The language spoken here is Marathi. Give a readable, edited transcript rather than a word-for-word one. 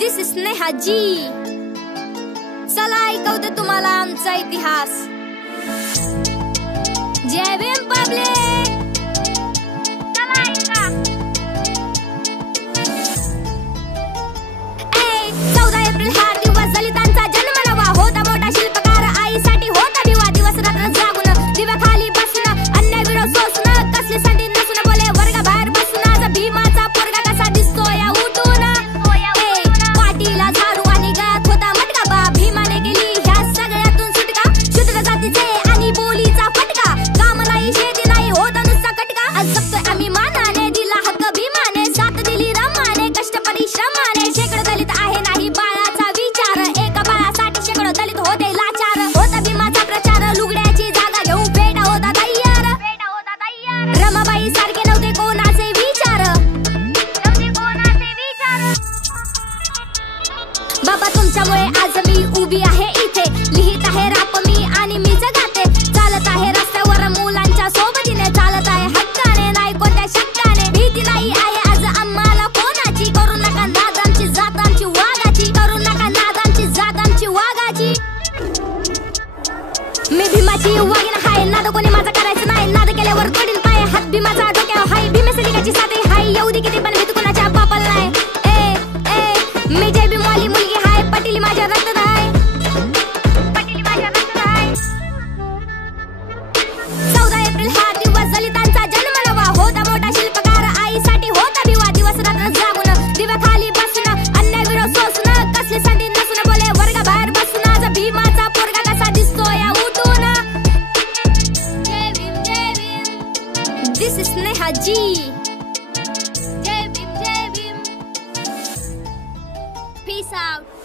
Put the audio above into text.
दिस इज स्नेहाजी। चला ऐकवते तुम्हाला आमचा इतिहास। जय भीम पब्लिक, चला ऐका। 14 एप्रिल हा दिवस दलितांचा जन्म नवा होता। मोठा शिल्पकार आईसाठी होता दिवा। दिवस रात्र जागून दिव्याखाली बसून अन्याय विरोध सोसून कसली संधी नसून बोले वर्गाबाहेर बसून आज भीमाचा पोरगा कसा दिसतो या उठून। पाटीला झाडू आणि गळ्यात होता मटका बा। भीमाने केली ह्या सगळ्यातून सुटका। शूद्र जातीचे आणि बोलीचा फटका। कामलाही शेती नाही होता नुसता कटका। आज जगतोय आम्ही मानाने, दिला हक्क भीमाने, साथ दिली रमाने, कष्ट परिश्रमाने। शेकडो दलित आहे नाही बाळाचा विचार, एका बाळासाठी शेकडो दलित होते लाचार। होता भीमाचा प्रचार, लुगड्याची जागा घेऊन फेटा होता तयार। रमाबाई सारखे नव्हते कोणाचे विचार, बाबा तुमच्यामुळे आज मी उभी आहे इथे। लिहित आहे राप मी आणि मी जगाते। चालत आहे रस्त्यावर मुलांच्या सोबतीने, चालत आहे हक्काने नाही कोणत्या शक्काने। भीती नाही आहे आज आम्हाला कोणाची, करू नका नाद आमची जात आमची वाघाची, करू नका नाद आमची जात आमची वाघाची। मी भीमाची वाघीण हाय, नाद कोणी माझा करायचं नाही। नाद केल्यावर तोडीन पाय, हात भीमाचा डोक्यावर हाय। भीमेसैनिकाची साथी हाय, येऊ दे किती पण भीती कोणाच्या बापाला नाही। मी जय भीमवाली मुलगी हाय, पटेली माझ्या रक्तात हाय, पटेली माझ्या रक्तात हाय। 14 एप्रिल हा दिवस दलितांचा जन्म नवा होता। मोठा शिल्पकार आईसाठी होता दिवा। दिवस रात्र जागून दिव्याखाली बसून अन्याय विरोध सोसून कसली संधी नसून बोले वर्गाबाहेर बसून आज भीमाचा पोरगा कसा दिसतो या उठून। जय भीम जय भीम, दिस इज स्नेहाजी। जय भीम जय भीम, peace out।